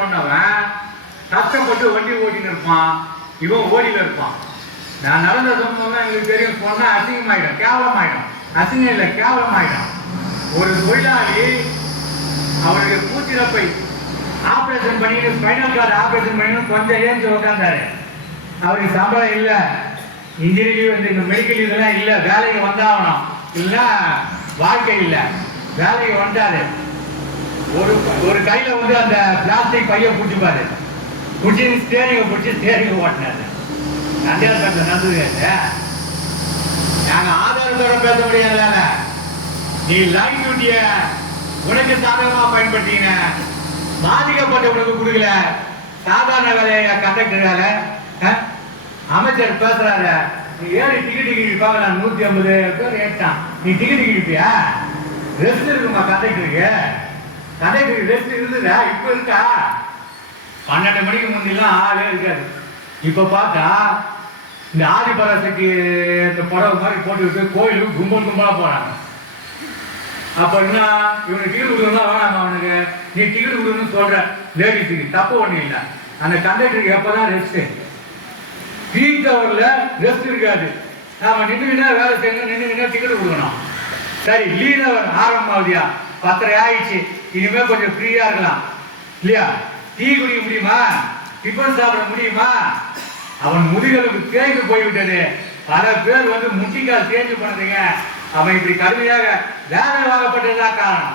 பண்ணவன் கஷ்டப்பட்டு வண்டி ஓட்டின்னு இருப்பான், இவன் ஓடியில் இருப்பான். நான் நடந்த சம்பவம் எங்களுக்கு தெரியும். சொன்னால் அசிங்கமாயிடும், கேவலமாயிடும். அசிங்கம் இல்லை, கேவலமாயிடும். ஒரு தொழிலாளி அவருடைய பூச்சிரப்பை ஆப்ரேஷன் பண்ணிட்டு, ஸ்பைனல் கார்டு ஆப்ரேஷன் பண்ணிட்டு கொஞ்சம் ஏஞ்சி உட்காந்தாரு. அவருக்கு சம்பளம் இல்லை, இன்ஜினியரிங் வந்து இந்த மெடிக்கல் இதெல்லாம் இல்லை, வேலைக்கு வந்தாகணும், இல்லை வாழ்க்கை இல்லை, வேலைக்கு வந்தாரு. ஒரு கையில வந்து அந்த பிளாஸ்டிக் பைய பிடிச்சிப்பாரு, பிடிச்சி ஸ்டேரிங்க பிடிச்சி ஸ்டேரிங் ஓட்டினாரு. நடந்தது நாங்க ஆதாரத்தோட பேச முடியாத. நீ லைன் டியூட்டிய உனக்கு சாதகமா பயன்படுத்தின, பாதிக்கப்பட்டவனுக்கு கொடுக்கல. சாதாரண வேலைய கண்டக்டர் வேலை. அமைச்சர் பேசுறாரு, நீ ஏறி டிக்கெட் கிழிப்பாங்க, நான் 150 பேர் ஏற்றான், நீ டிக்கெட் கிழிப்பியா? ரெஸ்ட் இருக்குமா கண்டக்டருக்கு? கண்டக்டருக்கு ரெஸ்ட் இருந்ததா? இப்ப இருக்கா? 12 மணிக்கு முன்னெல்லாம் ஆளே இருக்காது. இப்ப பார்த்தா இந்த ஆதிபராசக்தி இந்த புடவை மாதிரி போட்டுக்கிட்டு கோயிலுக்கு கும்பல் கும்பலா போறாங்க. அப்ப என்ன, இவனுக்கு டிக்கெட் கொடுக்கணும் வேணாமா? அவனுக்கு நீ டிக்கெட் கொடுக்கணும்னு சொல்ற லேடிஸுக்கு தப்பு ஒண்ணு இல்லை. அந்த கண்டக்டருக்கு எப்பதான் ரெஸ்ட்? பீக் ஹவர்ல ரெஸ்ட் இருக்காது. நாம நின்றுனா வேலை செய்யணும், நின்றுனா டிக்கெட் கொடுக்கணும். சரி, லீட் ஹவர் ஆரம்பமாவதியா? 10:30 ஆயிடுச்சு, இனிமே கொஞ்சம் ஃப்ரீயா இருக்கலாம் இல்லையா? டீ குடிக்க முடியுமா? டிஃபன் சாப்பிட முடியுமா? அவன் முதுகலுக்கு தேய்ந்து போய்விட்டது. பல பேர் வந்து முட்டிக்கால் தேய்ந்து பண்ணதுங்க. அவன் இப்படி கடுமையாக வேலை வாங்கப்பட்டதுதான் காரணம்.